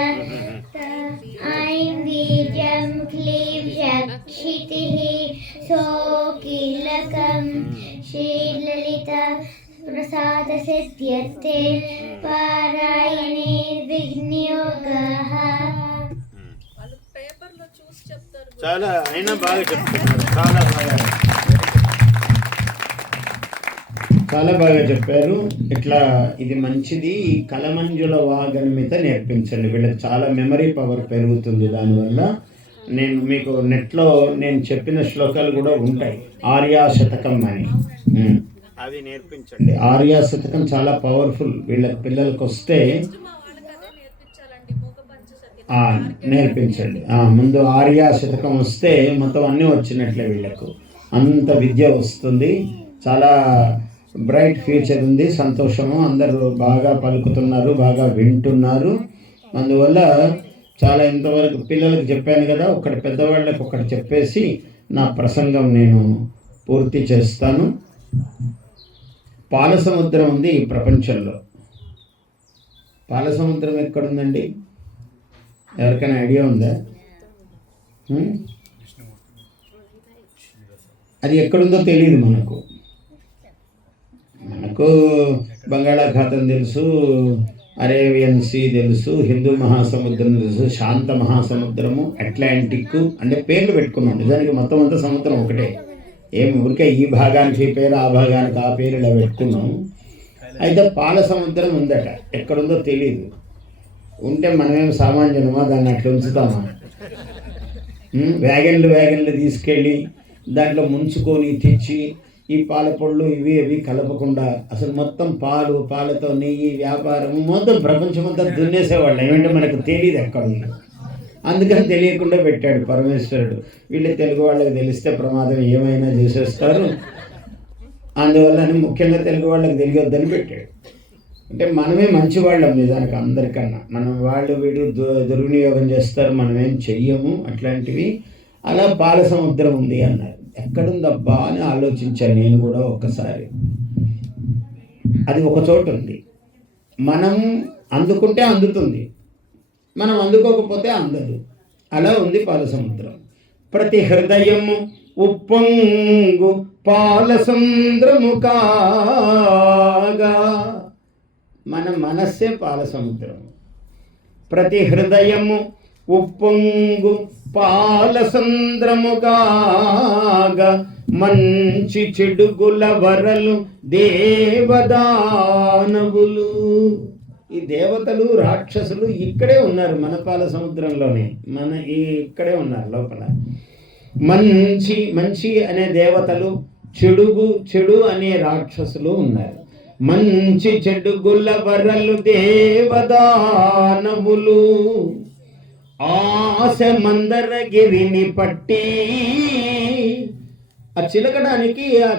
ऐं बीजं क्लीं शक्तिः सोकीलकं श्रीललिता प्रसादसिद्ध्यर्थे पारायणे विघ्नयोगः. చాలా అయినా బాగా చెప్తున్నారు, చాలా బాగా చెప్పారు. ఇట్లా ఇది మంచిది. ఈ కలమంజుల వాగన్మిత నేర్పించండి, వీళ్ళకి చాలా మెమరీ పవర్ పెరుగుతుంది దానివల్ల. నేను మీకు నెట్లో నేను చెప్పిన శ్లోకాలు కూడా ఉంటాయి, ఆర్యా శతకం అని, అవి నేర్పించండి. ఆర్యా శతకం చాలా పవర్ఫుల్. వీళ్ళ పిల్లలకు వస్తే నేర్పించండి. ముందు ఆర్యా శతకం వస్తే మొత్తం అన్నీ వచ్చినట్లే, వీళ్ళకు అంత విద్య వస్తుంది. చాలా బ్రైట్ ఫ్యూచర్ ఉంది. సంతోషము, అందరూ బాగా పలుకుతున్నారు, బాగా వింటున్నారు. అందువల్ల చాలా ఇంతవరకు పిల్లలకు చెప్పాను కదా, ఒకటి పెద్దవాళ్ళకి ఒకటి చెప్పేసి నా ప్రసంగం నేను పూర్తి చేస్తాను. పాల సముద్రం ఉంది ఈ ప్రపంచంలో. పాల సముద్రం ఎక్కడుందండి? ఎవరికైనా ఐడియా ఉందా? అది ఎక్కడుందో తెలియదు మనకు. బంగాళాఖాతం తెలుసు, అరేబియన్ సీ తెలుసు, హిందూ మహాసముద్రం తెలుసు, శాంత మహాసముద్రము, అట్లాంటిక్ అంటే పేర్లు పెట్టుకున్నాం. నిజానికి మొత్తం అంతా సముద్రం ఒకటే. ఊరికే ఈ భాగానికి పేరు, ఆ భాగానికి ఆ పేరు ఇలా పెట్టుకున్నాం. అయితే పాల సముద్రం ఉందట, ఎక్కడుందో తెలియదు. ఉంటే మనమేం సామాన్యులమా దాన్ని అట్లా ఉంచుతామా? వ్యాగన్లు తీసుకెళ్ళి దాంట్లో ముంచుకొని తెచ్చి ఈ పాల పళ్ళు ఇవి కలపకుండా అసలు మొత్తం పాలతో నెయ్యి వ్యాపారం మొత్తం ప్రపంచమంతా దున్నేసేవాళ్ళు. ఏమంటే మనకు తెలియదు ఎక్కడుందో, అందుకని తెలియకుండా పెట్టాడు పరమేశ్వరుడు. వీళ్ళు తెలుగు వాళ్ళకి తెలిస్తే ప్రమాదం, ఏమైనా చేసేస్తారు. అందువల్ల ముఖ్యంగా తెలుగు వాళ్ళకి తెలియొద్దని పెట్టాడు. అంటే మనమే మంచివాళ్ళం నిజానికి అందరికన్నా. వాళ్ళు వీడు దుర్వినియోగం చేస్తారు, మనమేం చెయ్యము అట్లాంటివి. అలా పాల సముద్రం ఉంది అన్నారు. ఎక్కడుందబ్బా అని ఆలోచించాను నేను కూడా ఒక్కసారి. అది ఒక చోటు ఉంది. మనం అందుకుంటే అందుతుంది, మనం అందుకోకపోతే అందదు. అలా ఉంది పాల సముద్రం. ప్రతి హృదయము ఉప్పొంగు పాల సముద్రము కాగా, మన మనస్సే పాల సముద్రం. ప్రతి హృదయము ఉప్పొంగు పాల సముద్రముగాగా, మంచి చెడుగుల వరలు దేవదానవులు. ఈ దేవతలు రాక్షసులు ఇక్కడే ఉన్నారు, మన పాల సముద్రంలోనే, ఇక్కడే ఉన్నారు లోపల. మంచి అనే దేవతలు, చెడు అనే రాక్షసులు ఉన్నారు. మంచి చెడుగుల వరలు దేవదానవులు, ఆశ మందరగిరిని పట్టి. ఆ చిలకడానికి ఆ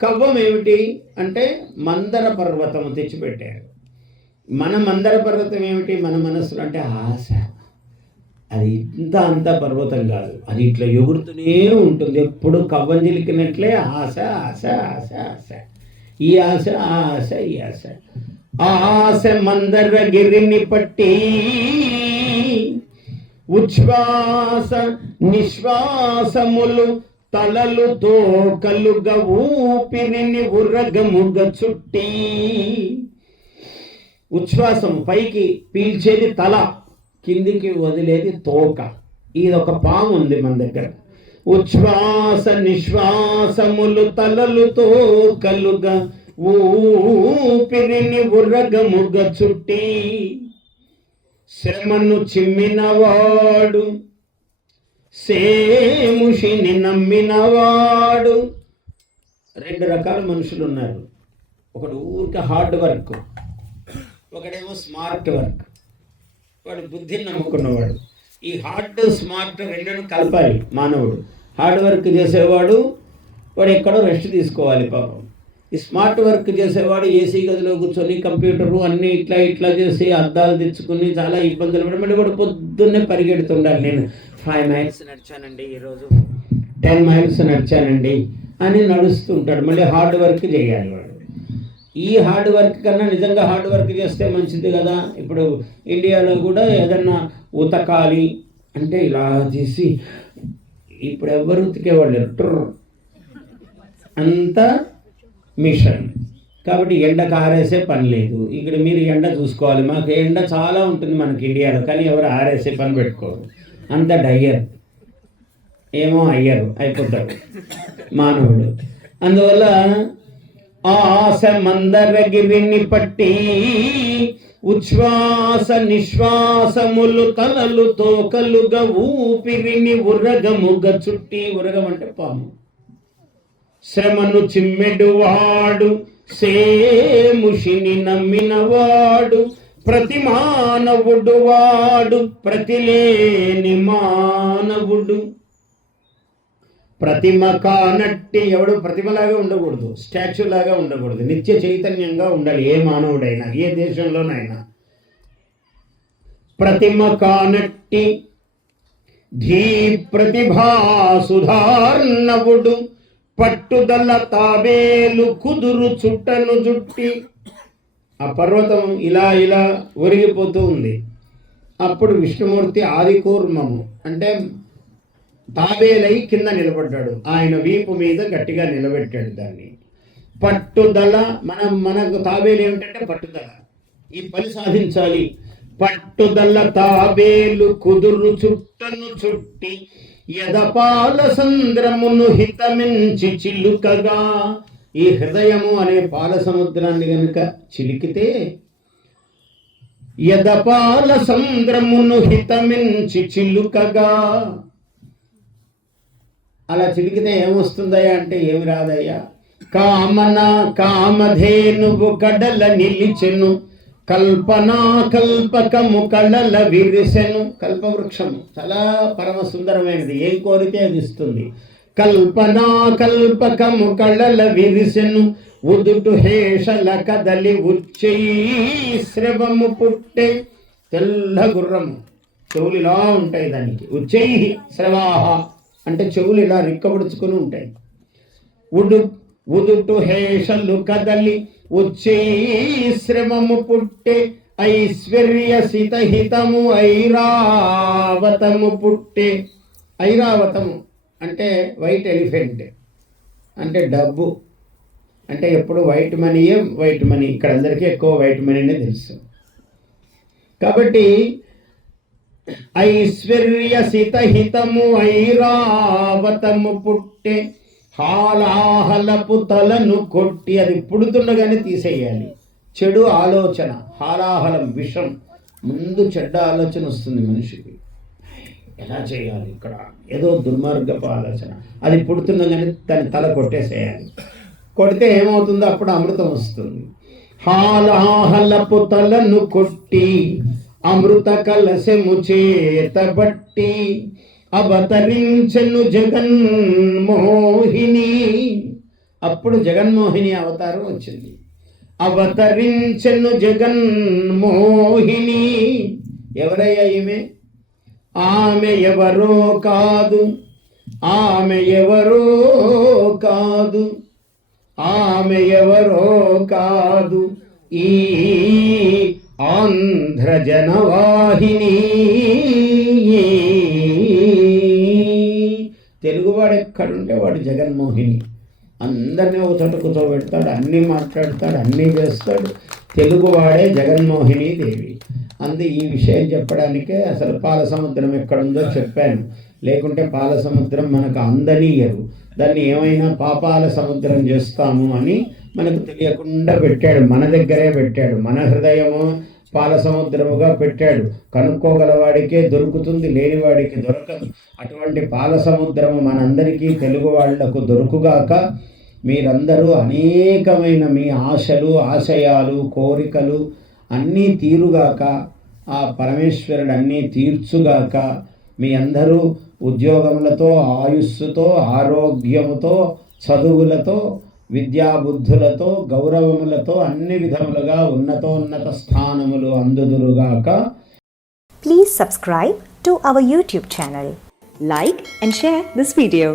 కవ్వం ఏమిటి అంటే మందర పర్వతము తెచ్చిపెట్టారు. మన మందర పర్వతం ఏమిటి? మన మనస్సులో అంటే ఆశ. అది అంత పర్వతం కాదు, అది ఇట్లా ఎగురుతూనే ఉంటుంది ఎప్పుడు, కవ్వం చిలికినట్లే ఆశ ఆశ ఆశ ఆశ, ఈ ఆశ ఆ ఆశ ఈ ఆశ. ఆశ మందరగిరిని పట్టి, ఉచ్ఛ్వాస నిశ్వాసములు తలలు తోకలుగా ఊపిరిని ఉరగముగ చుట్టి. ఉచ్ఛ్వాసము పైకి పీల్చేది తల, కిందికి వదిలేది తోక. ఇదొక పాము ఉంది మన దగ్గర. ఉచ్ఛ్వాస నిశ్వాసములు తలలు తోకలుగా ఊపిరిని ఉరగముగ చుట్టి. శ్రమను చిమ్మినవాడు, సేముషిని నమ్మినవాడు. రెండు రకాల మనుషులు ఉన్నారు. ఒకడు ఊరికే హార్డ్ వర్క్, ఒకడేమో స్మార్ట్ వర్క్. వాడు బుద్ధిని నమ్ముకున్నవాడు. ఈ హార్డ్ స్మార్ట్ రెండును కలపాలి మానవుడు. హార్డ్ వర్క్ చేసేవాడు వాడు ఎక్కడో రెస్ట్ తీసుకోవాలి పాపం. ఈ స్మార్ట్ వర్క్ చేసేవాడు ఏసీ గదిలో కూర్చొని కంప్యూటరు అన్నీ ఇట్లా చేసి అద్దాలు తెచ్చుకుని చాలా ఇబ్బందులు పడి మళ్ళీ కూడా పొద్దున్నే పరిగెడుతుండాలి. నేను 5 మైల్స్ నడిచానండి, ఈరోజు 10 మైల్స్ నడిచానండి అని నడుస్తుంటాడు. మళ్ళీ హార్డ్ వర్క్ చేయాలి వాడు. ఈ హార్డ్ వర్క్ కన్నా నిజంగా హార్డ్ వర్క్ చేస్తే మంచిది కదా. ఇప్పుడు ఇండియాలో కూడా ఏదన్నా ఉతకాలి అంటే ఇలా తీసి, ఇప్పుడు ఎవరు ఉతికేవాళ్ళు ట్రర్ అంతా మిషన్. కాబట్టి ఎండకు ఆరేసే పని లేదు. ఇక్కడ మీరు ఎండ చూసుకోవాలి. మాకు ఎండ చాలా ఉంటుంది మనకి ఇండియాలో, కానీ ఎవరు ఆరేసే పని పెట్టుకోరు. అంత డయ్యర్ ఏమో అయ్యారు అయిపోతారు మానవుడు. అందువల్ల ఆశ మందరగిరిని పట్టి ఉచ్ఛ్వాస నిశ్వాసములు తలలు తోకలుగా ఊపిరిని ఉరగముగ చుట్టి, ఉరగం అంటే పాము, శ్రమను చిమ్మెడువాడు సేముషిని నమ్మినవాడు ప్రతి మానవుడు వాడు ప్రతిలేని మానవుడు. ప్రతిమ కానట్టి, ఎవడు ప్రతిమలాగా ఉండకూడదు, స్టాచ్యూ లాగా ఉండకూడదు, నిత్య చైతన్యంగా ఉండాలి ఏ మానవుడైనా ఏ దేశంలోనైనా. ప్రతిమ కానట్టి ధీ ప్రతిభా సుధార్ణవుడు పట్టుదల తాబేలు కుదురు చుట్టను జుట్టి. ఆ పర్వతం ఇలా ఇలా ఒరిగిపోతూ ఉంది. అప్పుడు విష్ణుమూర్తి ఆదికూర్మము అంటే తాబేలై కింద నిలబడ్డాడు. ఆయన వీపు మీద గట్టిగా నిలబెట్టాడు దాన్ని. పట్టుదల, మనకు తాబేలు ఏమిటంటే పట్టుదల, ఈ పని సాధించాలి. పట్టుదల తాబేలు కుదురు చుట్టను చుట్టి యదపాల సంద్రమును హితమించి చిలుకగా. ఈ హృదయము అనే పాల సముద్రాన్ని గనుక చిలికితే, యదపాల సంద్రమును హితమించి చిలుకగా, అలా చిలికితే ఏమొస్తుందయ్యా అంటే ఏమి రాదయ్యా. కామన కామధేనువు కడల నిలిచెను, కల్పనా కల్పకము కళల విరిసెను. కల్పవృక్షము చాలా పరమ సుందరమైనది, ఏం కోరితే అది ఇస్తుంది. కల్పనా కల్పకము కళల విరిసెను, ఉదుటు హేషల కదలి ఉచ్చెయి శ్రవము పుట్టే. తెల్ల గుర్రము, చెవులు ఇలా ఉంటాయి దానికి. ఉచ్చెయి శ్రవాహ అంటే చెవులు ఇలా రిక్కబడుచుకొని ఉంటాయి. ఉదుటు హేషలు కదలి ఉచ్చెయి శ్రమము పుట్టే, ఐశ్వర్య సితహితము ఐరావతము పుట్టే. ఐరావతము అంటే వైట్ ఎలిఫెంట్ అంటే డబ్బు, అంటే ఎప్పుడు వైట్ మనీయే వైట్ మనీ. ఇక్కడ అందరికీ ఎక్కువ వైట్ మనీనే తెలుసు. కాబట్టి ఐశ్వర్య సితహితము ఐరావతము పుట్టే, హాలాహలపు తలను కొట్టి, అది పుడుతుండగానే తీసేయాలి. చెడు ఆలోచన, హాలాహలం విషం, ముందు చెడ్డ ఆలోచన వస్తుంది మనిషికి. ఎలా చేయాలి, ఇక్కడ ఏదో దుర్మార్గపు ఆలోచన, అది పుడుతుండగానే దాని తల కొట్టేసేయాలి. కొడితే ఏమవుతుందో అప్పుడు అమృతం వస్తుంది. హాలాహలపు తలను కొట్టి అమృత కలశము చేతబట్టి అవతరించెను జగన్మోహిని. అప్పుడు జగన్మోహిని అవతారం వచ్చింది. అవతరించెను జగన్మోహిని. ఎవరయ్యా ఈమె? ఆమె ఎవరో కాదు, ఆమె ఎవరో కాదు, ఆమె ఎవరో కాదు, ఈ ఆంధ్ర జనవాహిని. తెలుగువాడు ఎక్కడుంటే వాడు జగన్మోహిని. అందరినీ ఒక చోట కూర్చోబెడతాడు, అన్నీ మాట్లాడతాడు, అన్నీ చేస్తాడు. తెలుగువాడే జగన్మోహిని దేవి. ఈ విషయం చెప్పడానికే అసలు పాల సముద్రం ఎక్కడుందో చెప్పాను. లేకుంటే పాల సముద్రం మనకు అందనీయరు. దాన్ని ఏమైనా పాపాల సముద్రం చేస్తాము అని మనకు తెలియకుండా పెట్టాడు, మన దగ్గరే పెట్టాడు. మన హృదయము పాల సముద్రముగా పెట్టాడు. కనుక్కోగలవాడికే దొరుకుతుంది, లేనివాడికి దొరకదు. అటువంటి పాల సముద్రము మనందరికీ తెలుగు వాళ్లకు దొరుకుగాక. మీరందరూ అనేకమైన మీ ఆశలు, ఆశయాలు, కోరికలు అన్నీ తీరుగాక. ఆ పరమేశ్వరుడు అన్నీ తీర్చుగాక. మీ అందరూ ఉద్యోగములతో, ఆయుస్సుతో, ఆరోగ్యముతో, చదువులతో, విద్యాబుద్ధులతో, గౌరవములతో అన్ని విధములుగా ఉన్నతోన్నత స్థానములు అందుదురుగాక. Please subscribe to our YouTube channel. Like and share this video.